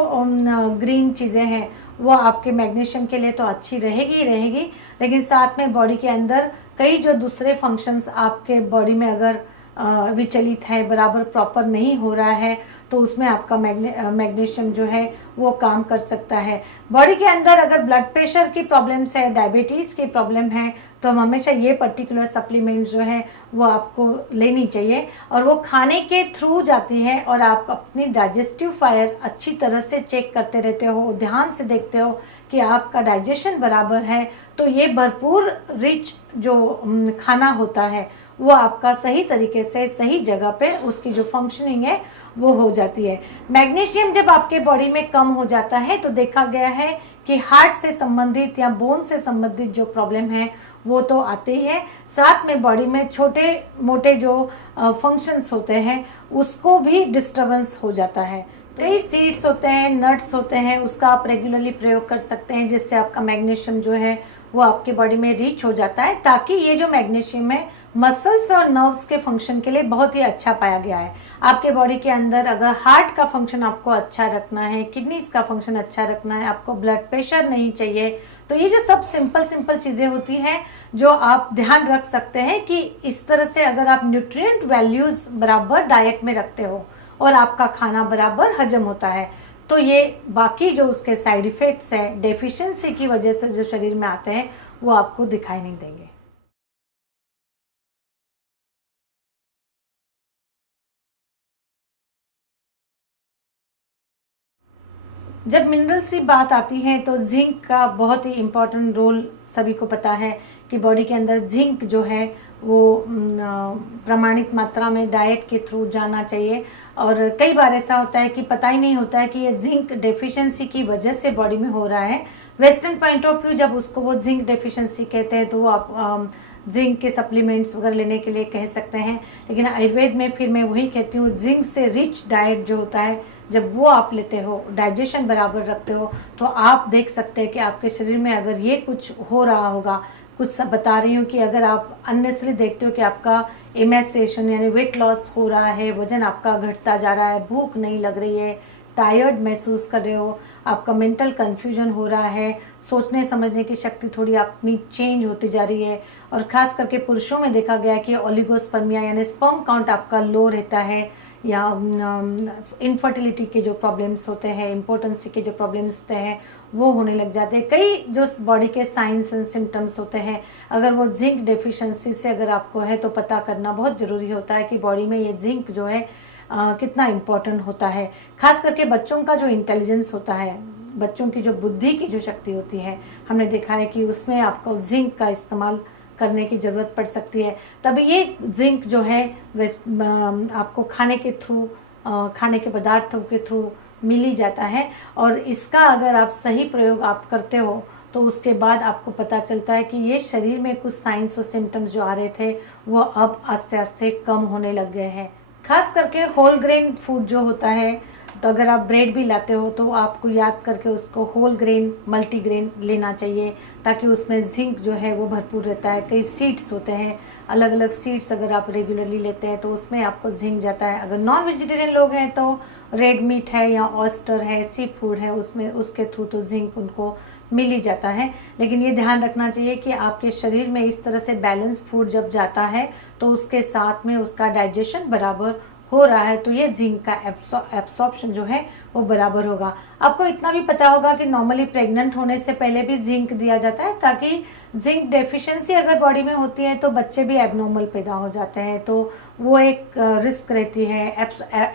ग्रीन चीजें हैं वो आपके मैग्नीशियम के लिए तो अच्छी रहेगी ही रहेगी, लेकिन साथ में बॉडी के अंदर कई जो दूसरे फंक्शंस आपके बॉडी में अगर विचलित है, बराबर प्रॉपर नहीं हो रहा है, तो उसमें आपका मैग्नीशियम जो है वो काम कर सकता है। बॉडी के अंदर अगर ब्लड प्रेशर की प्रॉब्लम्स है, डायबिटीज की प्रॉब्लम है, तो हम हमेशा ये पर्टिकुलर सप्लीमेंट जो है वो आपको लेनी चाहिए, और वो खाने के थ्रू जाती है और आप अपनी डाइजेस्टिव फायर अच्छी तरह से चेक करते रहते हो, ध्यान से देखते हो कि आपका डाइजेशन बराबर है, तो ये भरपूर रिच जो खाना होता है वो आपका सही तरीके से सही जगह पे उसकी जो फंक्शनिंग है वो हो जाती है। मैग्नीशियम जब आपके बॉडी में कम हो जाता है तो देखा गया है कि हार्ट से संबंधित या बोन से संबंधित जो प्रॉब्लम है वो तो आते ही है, साथ में बॉडी में छोटे मोटे जो फंक्शंस होते हैं उसको भी डिस्टरबेंस हो जाता है। कई सीड्स होते हैं, नट्स होते हैं, उसका आप रेगुलरली प्रयोग कर सकते हैं, जिससे आपका मैग्नीशियम जो है वो आपके बॉडी में रीच हो जाता है, ताकि ये जो मैग्नीशियम है मसल्स और नर्व्स के फंक्शन के लिए बहुत ही अच्छा पाया गया है। आपके बॉडी के अंदर अगर हार्ट का फंक्शन आपको अच्छा रखना है, किडनीज का फंक्शन अच्छा रखना है, आपको ब्लड प्रेशर नहीं चाहिए, तो ये जो सब सिंपल चीजें होती हैं जो आप ध्यान रख सकते हैं कि इस तरह से अगर आप न्यूट्रिएंट वैल्यूज बराबर डाइट में रखते हो और आपका खाना बराबर हजम होता है, तो ये बाकी जो उसके साइड इफेक्ट्स हैं डेफिशिएंसी की वजह से जो शरीर में आते हैं वो आपको दिखाई नहीं देंगे। जब मिनरल्स की बात आती है तो जिंक का बहुत ही इम्पोर्टेंट रोल सभी को पता है कि बॉडी के अंदर जिंक जो है वो प्रमाणित मात्रा में डाइट के थ्रू जाना चाहिए, और कई बार ऐसा होता है कि पता ही नहीं होता है कि ये जिंक डेफिशिएंसी की वजह से बॉडी में हो रहा है। वेस्टर्न पॉइंट ऑफ व्यू जब उसको वो जिंक डेफिशिएंसी कहते हैं तो वो आप जिंक के सप्लीमेंट्स वगैरह लेने के लिए कह सकते हैं, लेकिन आयुर्वेद में फिर मैं वही कहती हूँ जिंक से रिच डाइट जो होता है जब वो आप लेते हो, डाइजेशन बराबर रखते हो, तो आप देख सकते हैं कि आपके शरीर में अगर ये कुछ हो रहा होगा, कुछ बता रही हूँ कि अगर आप अननेसरी देखते हो कि आपका एमेसिएशन यानी वेट लॉस हो रहा है, वजन आपका घटता जा रहा है, भूख नहीं लग रही है, टायर्ड महसूस कर रहे हो, आपका मेंटल कंफ्यूजन हो रहा है, सोचने समझने की शक्ति थोड़ी अपनी चेंज होती जा रही है, और खास करके पुरुषों में देखा गया कि ओलिगोस्पर्मिया यानी स्पर्म काउंट आपका लो रहता है, या इनफर्टिलिटी के जो प्रॉब्लम्स होते हैं, इम्पोर्टेंसी के जो प्रॉब्लम्स होते हैं वो होने लग जाते हैं। कई जो बॉडी के साइंस एंड सिम्टम्स होते हैं, अगर वो जिंक डेफिशिएंसी से अगर आपको है तो पता करना बहुत जरूरी होता है कि बॉडी में ये जिंक जो है कितना इम्पोर्टेंट होता है। खास करके बच्चों का जो इंटेलिजेंस होता है, बच्चों की जो बुद्धि की जो शक्ति होती है, हमने देखा है कि उसमें आपको जिंक का इस्तेमाल करने की जरूरत पड़ सकती है। तभी ये जिंक जो है आपको खाने के थ्रू, खाने के पदार्थों के थ्रू मिल ही जाता है, और इसका अगर आप सही प्रयोग आप करते हो तो उसके बाद आपको पता चलता है कि ये शरीर में कुछ साइंस और सिम्टम्स जो आ रहे थे वो अब आस्ते आस्ते कम होने लग गए हैं। खास करके होल ग्रेन फूड जो होता है, तो अगर आप ब्रेड भी लाते हो तो आपको याद करके उसको होल ग्रेन मल्टीग्रेन लेना चाहिए, ताकि उसमें जिंक जो है वो भरपूर रहता है। कई सीड्स होते हैं, अलग अलग सीड्स अगर आप रेगुलरली लेते हैं तो उसमें आपको जिंक जाता है। अगर नॉन वेजिटेरियन लोग हैं तो रेड मीट है या ऑयस्टर है, सी फूड है, उसमें उसके थ्रू तो जिंक उनको मिल ही जाता है। लेकिन ये ध्यान रखना चाहिए कि आपके शरीर में इस तरह से बैलेंस फूड जब जाता है तो उसके साथ में उसका डाइजेशन बराबर हो रहा है, तो ये जिंक का एब्सॉर्प्शन जो है वो बराबर होगा। आपको इतना भी पता होगा कि नॉर्मली प्रेग्नेंट होने से पहले भी जिंक दिया जाता है, ताकि जिंक डेफिशिएंसी अगर बॉडी में होती है तो बच्चे भी एबनॉर्मल पैदा हो जाते हैं, तो वो एक रिस्क रहती है।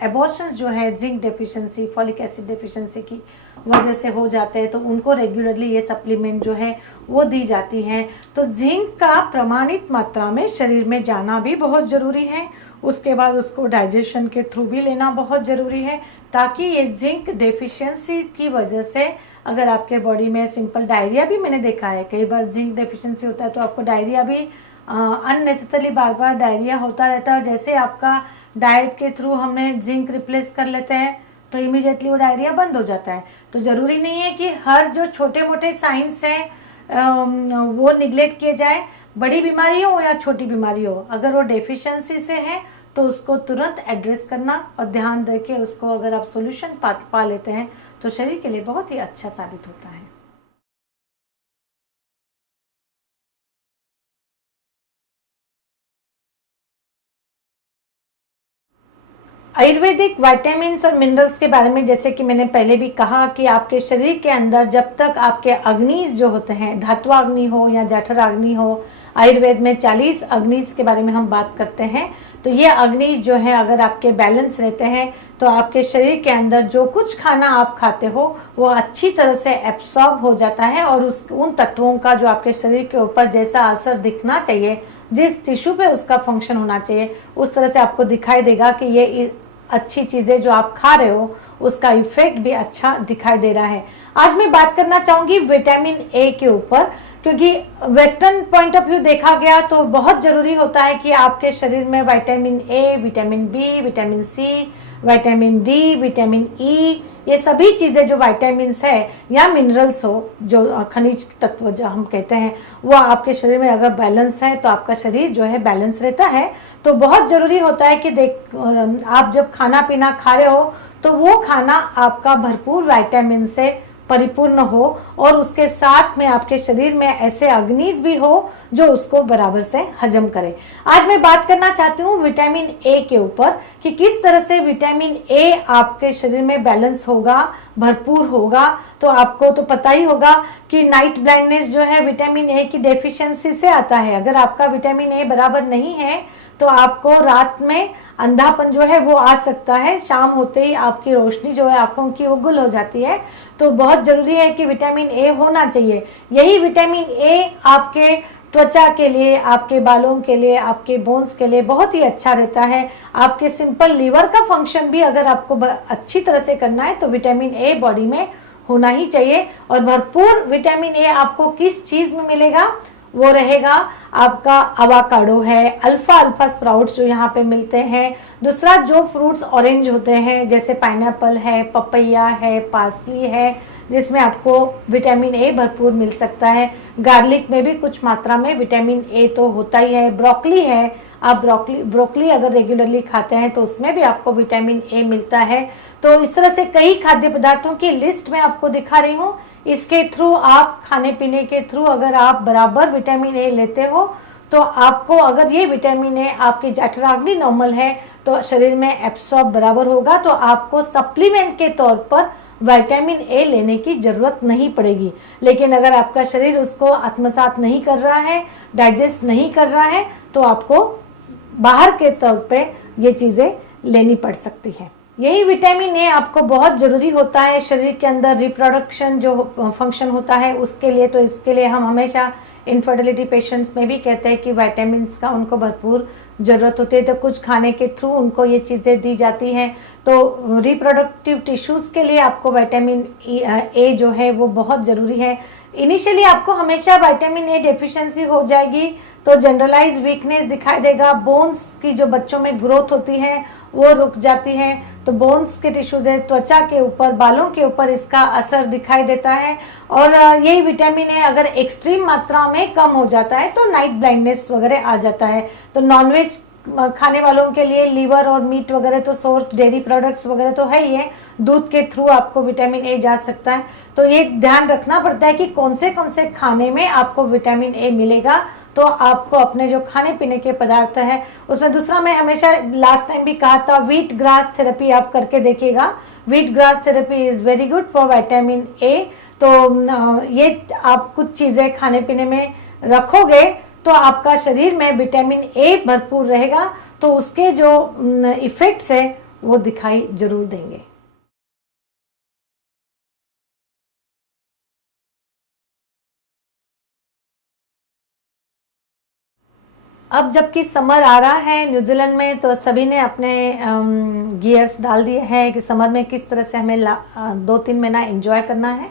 एबॉर्शंस जो है zinc deficiency, folic acid deficiency की वजह से हो जाते हैं, तो उनको रेगुलरली ये सप्लीमेंट जो है वो दी जाती है। तो जिंक का प्रमाणित मात्रा में शरीर में जाना भी बहुत जरूरी है, उसके बाद उसको डाइजेशन के थ्रू भी लेना बहुत जरूरी है, ताकि ये जिंक डेफिशिएंसी की वजह से अगर आपके बॉडी में सिंपल डायरिया भी मैंने देखा है, कई बार जिंक डेफिशिएंसी होता है तो आपको डायरिया भी अननेसेसरली बार बार डायरिया होता रहता है। जैसे आपका डाइट के थ्रू हमने जिंक रिप्लेस कर लेते हैं तो इमीडिएटली वो डायरिया बंद हो जाता है। तो जरूरी नहीं है कि हर जो छोटे मोटे साइंस हैं वो निगलेक्ट किए जाए, बड़ी बीमारी हो या छोटी बीमारी हो, अगर वो डेफिशिएंसी से है तो उसको तुरंत एड्रेस करना और ध्यान देके उसको अगर आप सोल्यूशन पा लेते हैं तो शरीर के लिए बहुत ही अच्छा साबित होता है। आयुर्वेदिक विटामिन्स और मिनरल्स के बारे में जैसे कि मैंने पहले भी कहा कि आपके शरीर के अंदर जब तक आपके अग्निज जो होते हैं, धात्वाग्नि हो या जठराग्नि हो, आयुर्वेद में 40 अग्निज के बारे में हम बात करते हैं। तो ये अग्निज जो है अगर आपके बैलेंस रहते हैं तो आपके शरीर के अंदर जो कुछ खाना आप खाते हो वो अच्छी तरह से एब्सॉर्ब हो जाता है और उन तत्वों का जो आपके शरीर के ऊपर जैसा असर दिखना चाहिए, जिस टिश्यू पे उसका फंक्शन होना चाहिए, उस तरह से आपको दिखाई देगा कि ये अच्छी चीजें जो आप खा रहे हो उसका इफेक्ट भी अच्छा दिखाई दे रहा है। आज मैं बात करना चाहूंगी विटामिन ए के ऊपर, क्योंकि वेस्टर्न पॉइंट ऑफ व्यू देखा गया तो बहुत जरूरी होता है कि आपके शरीर में vitamin A, vitamin B, vitamin C, vitamin D, vitamin E, ये सभी चीजें जो विटामिन्स है या मिनरल्स हो, जो खनिज तत्व जो हम कहते हैं, वो आपके शरीर में अगर बैलेंस है तो आपका शरीर जो है बैलेंस रहता है। तो बहुत जरूरी होता है कि आप जब खाना पीना खा रहे हो तो वो खाना आपका भरपूर विटामिन से परिपूर्ण हो और उसके साथ में आपके शरीर में ऐसे अग्निज भी हो जो उसको बराबर से हजम करे। आज मैं बात करना चाहती हूँ विटामिन ए के ऊपर कि किस तरह से विटामिन ए आपके शरीर में बैलेंस होगा, भरपूर होगा। तो आपको तो पता ही होगा कि नाइट ब्लाइंडनेस जो है विटामिन ए की डेफिशिएंसी से आता है। अगर आपका विटामिन ए बराबर नहीं है तो आपको रात में अंधापन जो है वो आ सकता है, शाम होते ही आपकी रोशनी जो है आंखों की वो गुल हो जाती है। तो बहुत जरूरी है कि विटामिन ए होना चाहिए। यही विटामिन ए आपके त्वचा के लिए, आपके बालों के लिए, आपके बोन्स के लिए बहुत ही अच्छा रहता है। आपके सिंपल लीवर का फंक्शन भी अगर आपको अच्छी तरह से करना है तो विटामिन ए बॉडी में होना ही चाहिए। और भरपूर विटामिन ए आपको किस चीज में मिलेगा? वो रहेगा आपका अवाकाडो है, अल्फा स्प्राउट्स जो यहाँ पे मिलते हैं। दूसरा जो फ्रूट्स ऑरेंज होते हैं जैसे पाइनएप्पल है, पपैया है, पार्सली है, जिसमें आपको विटामिन ए भरपूर मिल सकता है। गार्लिक में भी कुछ मात्रा में विटामिन ए तो होता ही है। ब्रोकली है, आप ब्रोकली अगर रेगुलरली खाते हैं तो उसमें भी आपको विटामिन ए मिलता है। तो इस तरह से कई खाद्य पदार्थों की लिस्ट मैं आपको दिखा रही हूँ। इसके थ्रू आप खाने पीने के थ्रू अगर आप बराबर विटामिन ए लेते हो तो आपको, अगर ये विटामिन ए आपकी जठराग्नि नॉर्मल है तो शरीर में एब्सॉर्ब बराबर होगा, तो आपको सप्लीमेंट के तौर पर विटामिन ए लेने की जरूरत नहीं पड़ेगी। लेकिन अगर आपका शरीर उसको आत्मसात नहीं कर रहा है, डाइजेस्ट नहीं कर रहा है, तो आपको बाहर के तौर पे ये चीजें लेनी पड़ सकती है। यही विटामिन ए आपको बहुत जरूरी होता है शरीर के अंदर रिप्रोडक्शन जो फंक्शन होता है उसके लिए। तो इसके लिए हम हमेशा इनफर्टिलिटी पेशेंट्स में भी कहते हैं कि विटामिन्स का उनको भरपूर जरूरत होती है। तो कुछ खाने के थ्रू उनको ये चीजें दी जाती हैं। तो रिप्रोडक्टिव टिश्यूज के लिए आपको विटामिन ए जो है वो बहुत जरूरी है। इनिशियली आपको हमेशा विटामिन ए डेफिशिएंसी हो जाएगी तो जनरलाइज वीकनेस दिखाई देगा। बोन्स की जो बच्चों में ग्रोथ होती है वो रुक जाती है। तो बोन्स के टिश्यूज है, त्वचा के ऊपर, बालों के ऊपर इसका असर दिखाई देता है। और यही विटामिन ए अगर एक्सट्रीम मात्रा में कम हो जाता है तो नाइट ब्लाइंडनेस वगैरह आ जाता है। तो नॉनवेज खाने वालों के लिए लीवर और मीट वगैरह तो सोर्स, डेयरी प्रोडक्ट्स वगैरह तो है ही है। दूध के थ्रू आपको विटामिन ए जा सकता है। तो ये ध्यान रखना पड़ता है कि कौन से खाने में आपको विटामिन ए मिलेगा। तो आपको अपने जो खाने पीने के पदार्थ है उसमें, दूसरा मैं हमेशा लास्ट टाइम भी कहा था, व्हीट ग्रास थेरेपी आप करके देखिएगा। Wheat grass therapy is very good for vitamin A. तो ये आप कुछ चीजें खाने पीने में रखोगे तो आपका शरीर में विटामिन ए भरपूर रहेगा। तो उसके जो इफेक्ट्स है वो दिखाई जरूर देंगे। अब जबकि समर आ रहा है न्यूजीलैंड में तो सभी ने अपने गियर्स डाल दिए हैं कि समर में किस तरह से हमें 2-3 महीना एंजॉय करना है।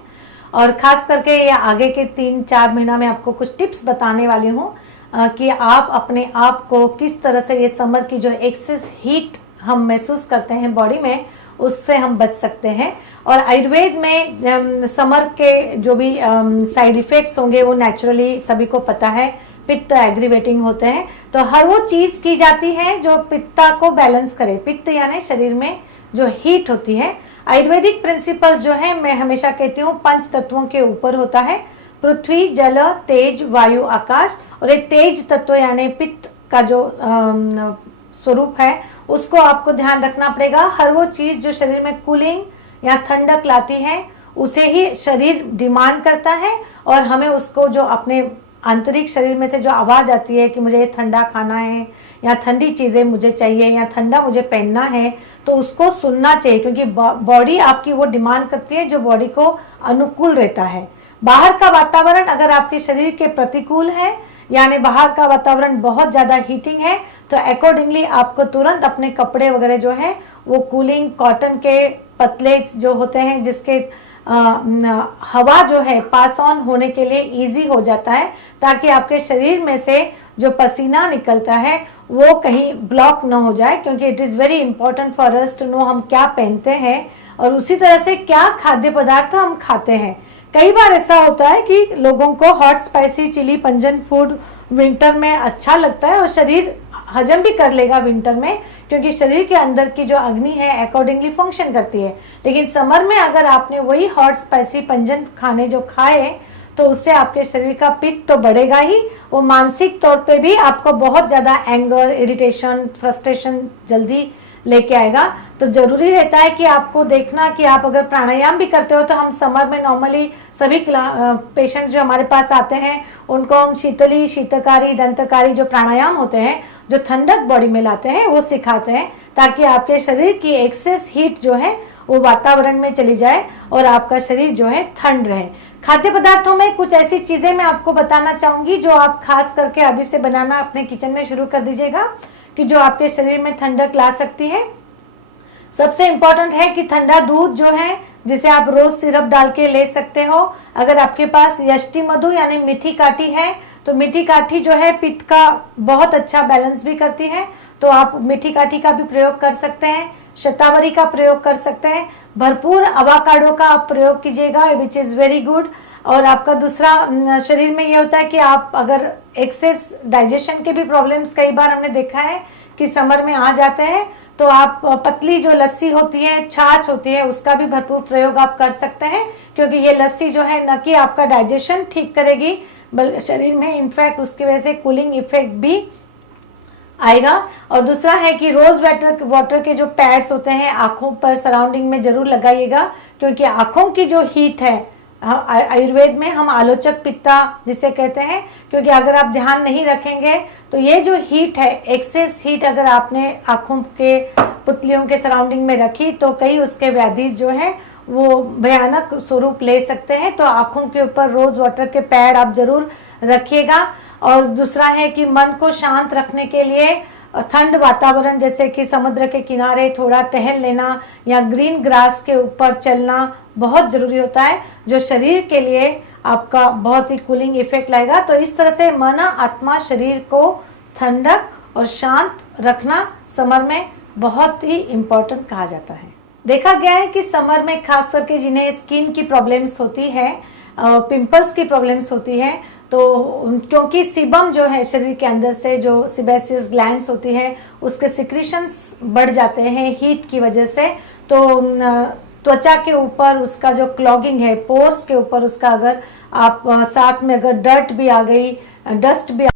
और खास करके ये आगे के 3-4 महीना में आपको कुछ टिप्स बताने वाली हूँ कि आप अपने आप को किस तरह से ये समर की जो एक्सेस हीट हम महसूस करते हैं बॉडी में, उससे हम बच सकते हैं। और आयुर्वेद में समर के जो भी साइड इफेक्ट्स होंगे वो नेचुरली सभी को पता है, पित्त एग्रीवेटिंग होते हैं। तो हर वो चीज की जाती है जो पित्ता को बैलेंस करे। पित्त यानी शरीर में जो हीट होती है। आयुर्वेदिक प्रिंसिपल्स जो है मैं हमेशा कहती हूँ 5 तत्वों के ऊपर होता है, पृथ्वी, जल, तेज, वायु, आकाश। और एक तेज तत्व यानी पित्त का जो स्वरूप है उसको आपको ध्यान रखना पड़ेगा। हर वो चीज जो शरीर में कूलिंग या ठंडक लाती है उसे ही शरीर डिमांड करता है, और हमें उसको जो अपने आंतरिक शरीर में से जो आवाज आती है कि मुझे ये ठंडा खाना है या ठंडी चीजें मुझे चाहिए या ठंडा मुझे पहनना है, तो उसको सुनना चाहिए, क्योंकि बॉडी आपकी वो डिमांड करती है जो बॉडी को अनुकूल रहता है। बाहर का वातावरण अगर आपके शरीर के प्रतिकूल है, यानी बाहर का वातावरण बहुत ज्यादा हीटिंग है, तो अकॉर्डिंगली आपको तुरंत अपने कपड़े वगैरह जो है वो कूलिंग कॉटन के पतले जो होते हैं, जिसके हवा जो है पास ऑन होने के लिए इजी हो जाता है, ताकि आपके शरीर में से जो पसीना निकलता है वो कहीं ब्लॉक ना हो जाए, क्योंकि it is very important for us to know हम क्या पहनते हैं और उसी तरह से क्या खाद्य पदार्थ हम खाते हैं। कई बार ऐसा होता है कि लोगों को हॉट स्पाइसी चिली पंजन फूड विंटर में अच्छा लगता है और शरीर हजम भी कर लेगा विंटर में, क्योंकि शरीर के अंदर की जो अग्नि है अकॉर्डिंगली फंक्शन करती है। लेकिन समर में अगर आपने वही हॉट स्पाइसी पंजन खाने जो खाए, तो उससे आपके शरीर का पित्त तो बढ़ेगा ही, वो मानसिक तौर पे भी आपको बहुत ज्यादा एंगर, इरिटेशन, फ्रस्ट्रेशन जल्दी लेके आएगा। तो जरूरी रहता है कि आपको देखना कि आप अगर प्राणायाम भी करते हो, तो हम समर में नॉर्मली सभी पेशेंट जो हमारे पास आते हैं उनको हम शीतली, शीतकारी, दंतकारी जो प्राणायाम होते हैं जो ठंडक बॉडी में लाते हैं वो सिखाते हैं, ताकि आपके शरीर की एक्सेस हीट जो है वो वातावरण में चली जाए और आपका शरीर जो है ठंड रहे। खाद्य पदार्थों में कुछ ऐसी चीजें मैं आपको बताना चाहूंगी जो आप खास करके अभी से बनाना अपने किचन में शुरू कर दीजिएगा, कि जो आपके शरीर में ठंडक ला सकती है। सबसे इंपॉर्टेंट है कि ठंडा दूध जो है, जिसे आप रोज सिरप डाल के ले सकते हो। अगर आपके पास यष्टि मधु यानी मीठी काठी है, तो मीठी काठी जो है पित्त का बहुत अच्छा बैलेंस भी करती है, तो आप मीठी काठी का भी प्रयोग कर सकते हैं। शतावरी का प्रयोग कर सकते हैं। भरपूर अवाकाडो का आप प्रयोग कीजिएगा, विच इज वेरी गुड। और आपका दूसरा शरीर में ये होता है कि आप अगर एक्सेस डाइजेशन के भी प्रॉब्लम्स कई बार हमने देखा है कि समर में आ जाते हैं, तो आप पतली जो लस्सी होती है, छाछ होती है, उसका भी भरपूर प्रयोग आप कर सकते हैं, क्योंकि ये लस्सी जो है न कि आपका डाइजेशन ठीक करेगी, बल्कि शरीर में इनफैक्ट उसकी वजह से कूलिंग इफेक्ट भी आएगा। और दूसरा है कि रोज वाटर के जो पैड्स होते हैं आंखों पर सराउंडिंग में जरूर लगाइएगा, क्योंकि आंखों की जो हीट है, आयुर्वेद में हम आलोचक पित्ता जिसे कहते हैं, क्योंकि अगर आप ध्यान नहीं रखेंगे तो ये जो हीट है, एक्सेस हीट अगर आपने आंखों के पुतलियों के सराउंडिंग में रखी, तो कई उसके व्याधि जो है वो भयानक स्वरूप ले सकते हैं। तो आंखों के ऊपर रोज वाटर के पैड आप जरूर रखिएगा। और दूसरा है कि मन को शांत रखने के लिए ठंड वातावरण, जैसे कि समुद्र के किनारे थोड़ा टहल लेना या ग्रीन ग्रास के ऊपर चलना बहुत जरूरी होता है, जो शरीर के लिए आपका बहुत ही कूलिंग इफेक्ट लाएगा। तो इस तरह से मन, आत्मा, शरीर को ठंडक और शांत रखना समर में बहुत ही इम्पोर्टेंट कहा जाता है। देखा गया है कि समर में खास करके जिन्हें स्किन की प्रॉब्लम्स होती है, पिंपल्स की प्रॉब्लम्स होती है, तो क्योंकि सीबम जो है शरीर के अंदर से जो सिबेसियस ग्लैंड्स होती है उसके सिक्रीशंस बढ़ जाते हैं हीट की वजह से, तो त्वचा के ऊपर उसका जो क्लॉगिंग है, पोर्स के ऊपर उसका अगर आप साथ में अगर डर्ट भी आ गई, डस्ट भी